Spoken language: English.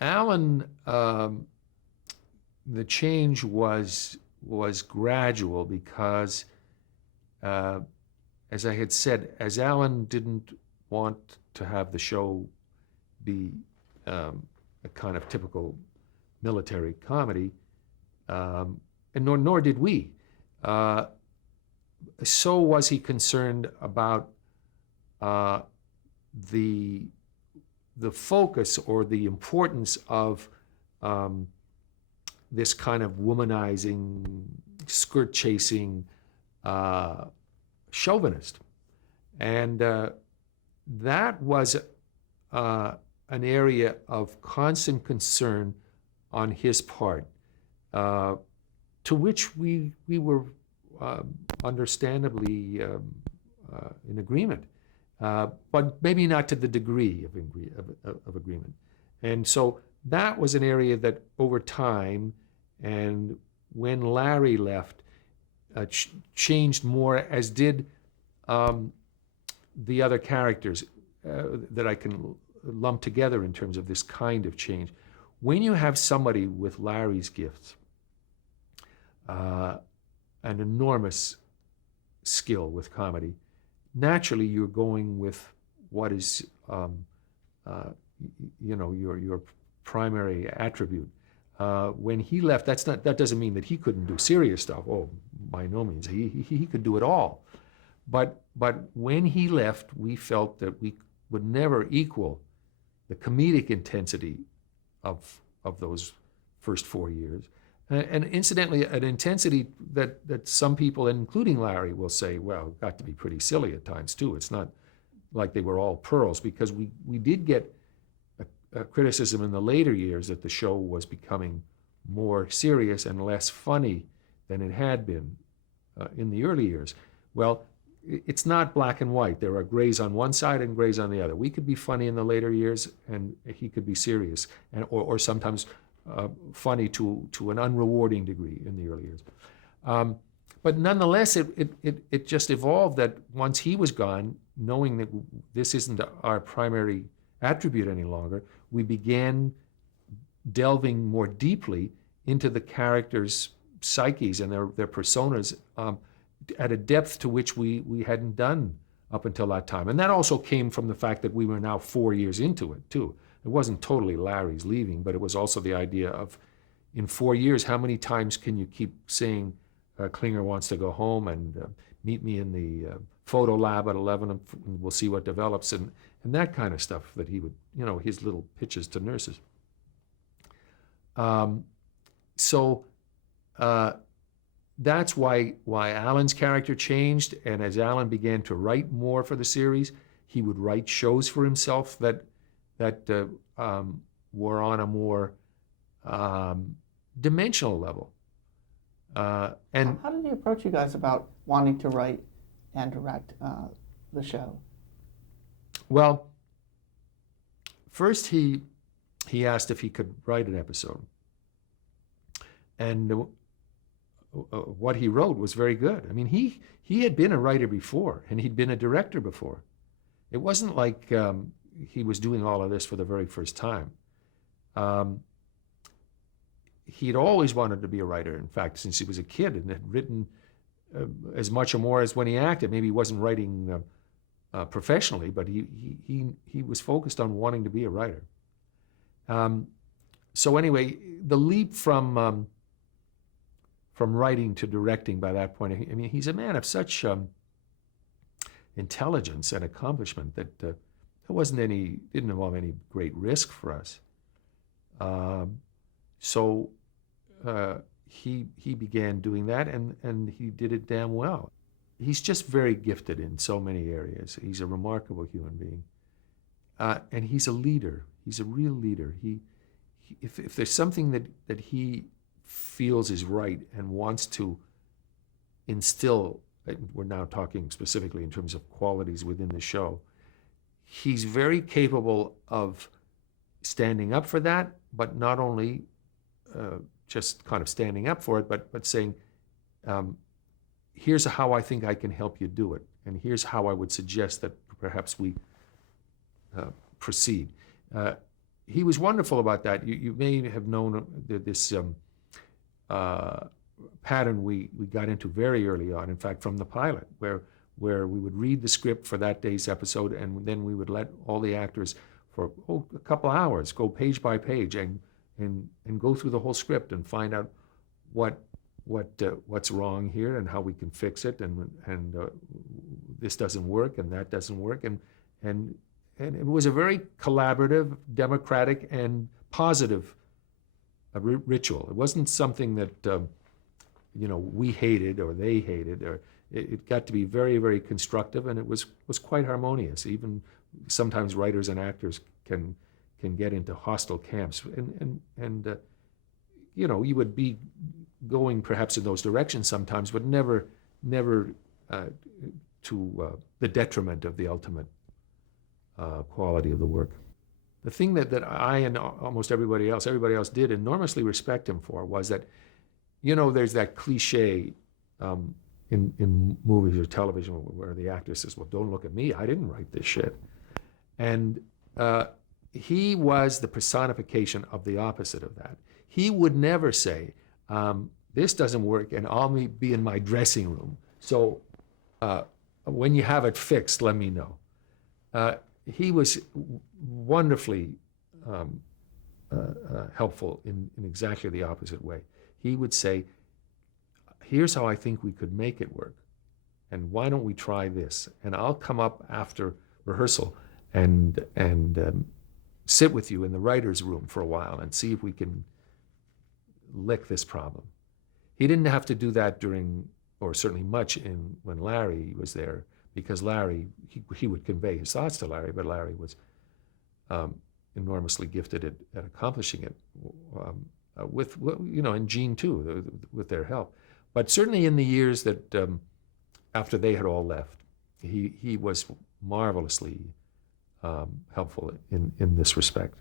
Alan, the change was gradual because, uh, as I had said, as Alan didn't want to have the show be a kind of typical military comedy, and nor did we. Uh, so was he concerned about uh, the the focus or the importance of um, this kind of womanizing, skirt chasing chauvinist, and that was an area of constant concern on his part, uh, to which we were understandably in agreement, but maybe not to the degree of agreement. And so that was an area that over time, and when Larry left, changed more, as did the other characters that I can lump together in terms of this kind of change. When you have somebody with Larry's gifts, an enormous skill with comedy, naturally you're going with what is, your primary attribute. When he left, that doesn't mean that he couldn't do serious stuff. Oh, by no means. He could do it all. But when he left, we felt that we would never equal the comedic intensity of those first 4 years. And incidentally, an intensity that some people, including Larry, will say, well, got to be pretty silly at times too. It's not like they were all pearls, because we did get a criticism in the later years that the show was becoming more serious and less funny than it had been in the early years. Well, it's not black and white. There are grays on one side and grays on the other. We could be funny in the later years, and he could be serious, or sometimes funny to an unrewarding degree in the early years. But nonetheless, it just evolved that once he was gone, knowing that this isn't our primary attribute any longer, we began delving more deeply into the characters' psyches and their personas, at a depth to which we hadn't done up until that time. And that also came from the fact that we were now 4 years into it, too. It wasn't totally Larry's leaving, but it was also the idea of, in 4 years, how many times can you keep saying Klinger wants to go home, and meet me in the photo lab at 11, and we'll see what develops, and that kind of stuff that he would, his little pitches to nurses. So that's why Alan's character changed, and as Alan began to write more for the series, he would write shows for himself that were on a more dimensional level. And how did he approach you guys about wanting to write and direct the show? Well, first he asked if he could write an episode, and what he wrote was very good. I mean, he had been a writer before, and he'd been a director before. It wasn't like he was doing all of this for the very first time. He'd always wanted to be a writer, in fact, since he was a kid, and had written as much or more as when he acted. Maybe he wasn't writing professionally, but he was focused on wanting to be a writer. So anyway, the leap from writing to directing by that point, I mean, he's a man of such intelligence and accomplishment that didn't involve any great risk for us. So he began doing that, and he did it damn well. He's just very gifted in so many areas. He's a remarkable human being, and he's a leader. He's a real leader. If there's something that he feels is right and wants to instill, we're now talking specifically in terms of qualities within the show, he's very capable of standing up for that, but not only just kind of standing up for it, but saying, here's how I think I can help you do it, and here's how I would suggest that perhaps we proceed. he was wonderful about that. You may have known this pattern we got into very early on, in fact, from the pilot, where we would read the script for that day's episode, and then we would let all the actors for a couple hours go page by page and go through the whole script and find out what's wrong here and how we can fix it, and this doesn't work and that doesn't work, and it was a very collaborative, democratic, and positive ritual. It wasn't something that we hated or they hated, or it got to be very, very constructive, and it was quite harmonious. Even sometimes writers and actors can get into hostile camps, and you would be going perhaps in those directions sometimes, but never to the detriment of the ultimate quality of the work. The thing that I and almost everybody else did enormously respect him for was that, there's that cliche in movies or television where the actor says, well, don't look at me, I didn't write this shit. And he was the personification of the opposite of that. He would never say, this doesn't work and I'll be in my dressing room, so when you have it fixed, let me know. He was wonderfully helpful in exactly the opposite way. He would say, here's how I think we could make it work, and why don't we try this? And I'll come up after rehearsal and sit with you in the writer's room for a while and see if we can lick this problem. He didn't have to do that during, or certainly much when Larry was there, because Larry, he would convey his thoughts to Larry, but Larry was enormously gifted at accomplishing it with, and Gene too, with their help. But certainly in the years that after they had all left, he was marvelously helpful in this respect.